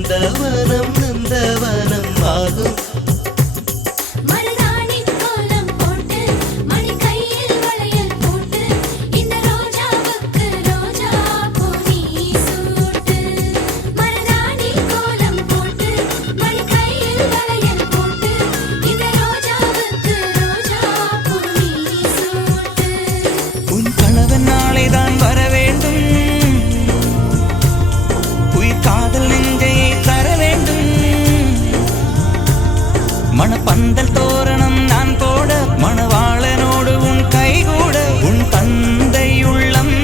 நந்தவனம் நந்தவனம் ஆகும். மணப்பந்தல் தோரணம் நான் போட மணவாளனோடு உன் கைகூட உன் தந்தை உள்ளம்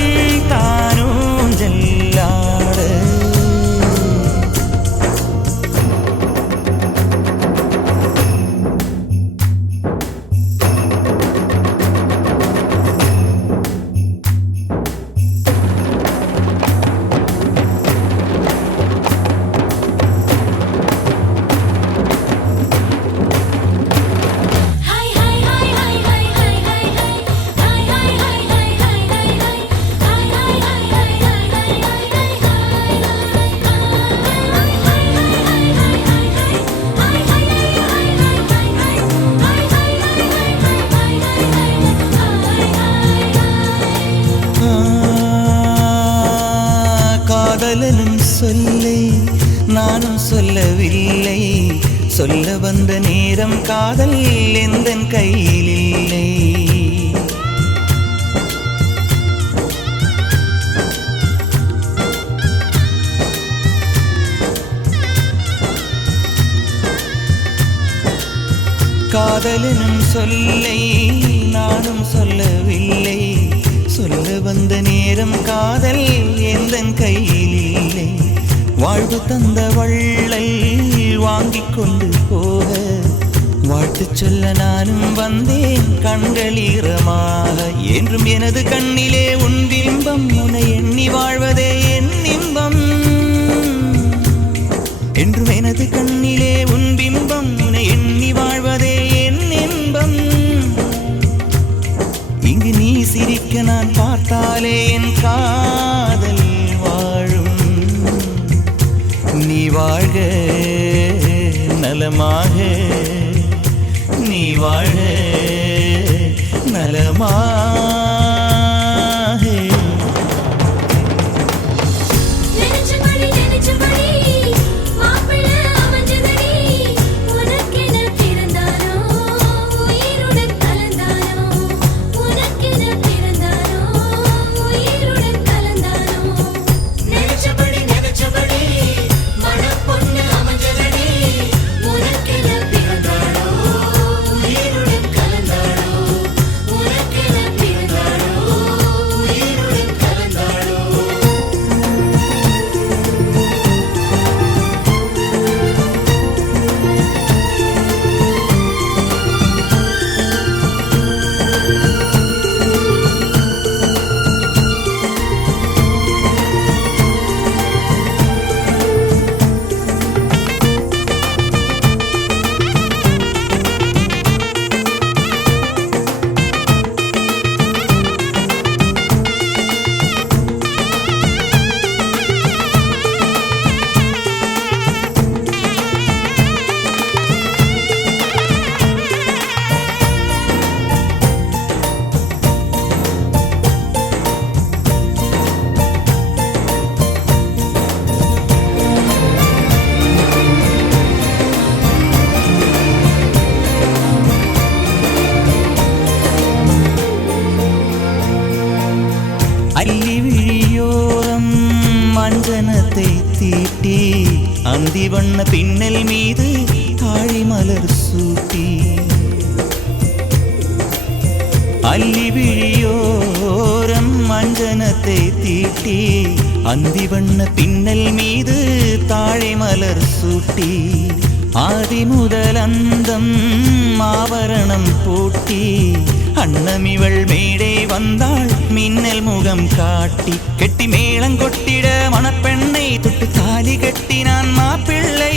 தானூஞ்செல்லாட காதலனும் சொல்லை நானும் சொல்லவில்லை, சொல்ல வந்த நேரம் காதல் எந்தன் கையில் இல்லை. காதலனும் சொல்லை நானும் சொல்லவில்லை, சொல்ல வந்த நேரம் காதல் எந்தன் கையில் இல்லை. வாழ்வு தந்த வள்ளல் வாங்கிக் கொண்டு போக வாழ்த்து சொல்ல நானும் வந்தேன் கண்களீரமாக. என்றும் எனது கண்ணிலே உன் பிம்பம், உன்னை எண்ணி வாழ்வதே என் இன்பம். என்றும் எனது கண்ணிலே உன் பிம்பம், உன்னை எண்ணி வாழ்வதே என் இன்பம். இங்கு நீ சிரிக்க நான் பார்த்தாலே என் காதல் வாழும். நீ வாழ்க நலமாக, நீ வாழ்க நலமாக. அல்லி விழியோரம் மஞ்சனத்தை தீட்டி அந்தி வண்ண பின்னல் மீது தாழி மலர் சூட்டி. அல்லி விழியோரம் மஞ்சனத்தை தீட்டி அந்தி வண்ண பின்னல் மீது தாழை மலர் சூட்டி. ஆதி முதல் அந்தம் ஆவரணம் பூட்டி அன்னமிவள் மேடை வந்தாள் மின்னல் முகம் காட்டி. கெட்டி மேளங்கொட்டிட மணப்பெண்ணை தொட்டு தாலி கட்டினான் மாப்பிள்ளை.